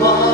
와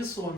insônia.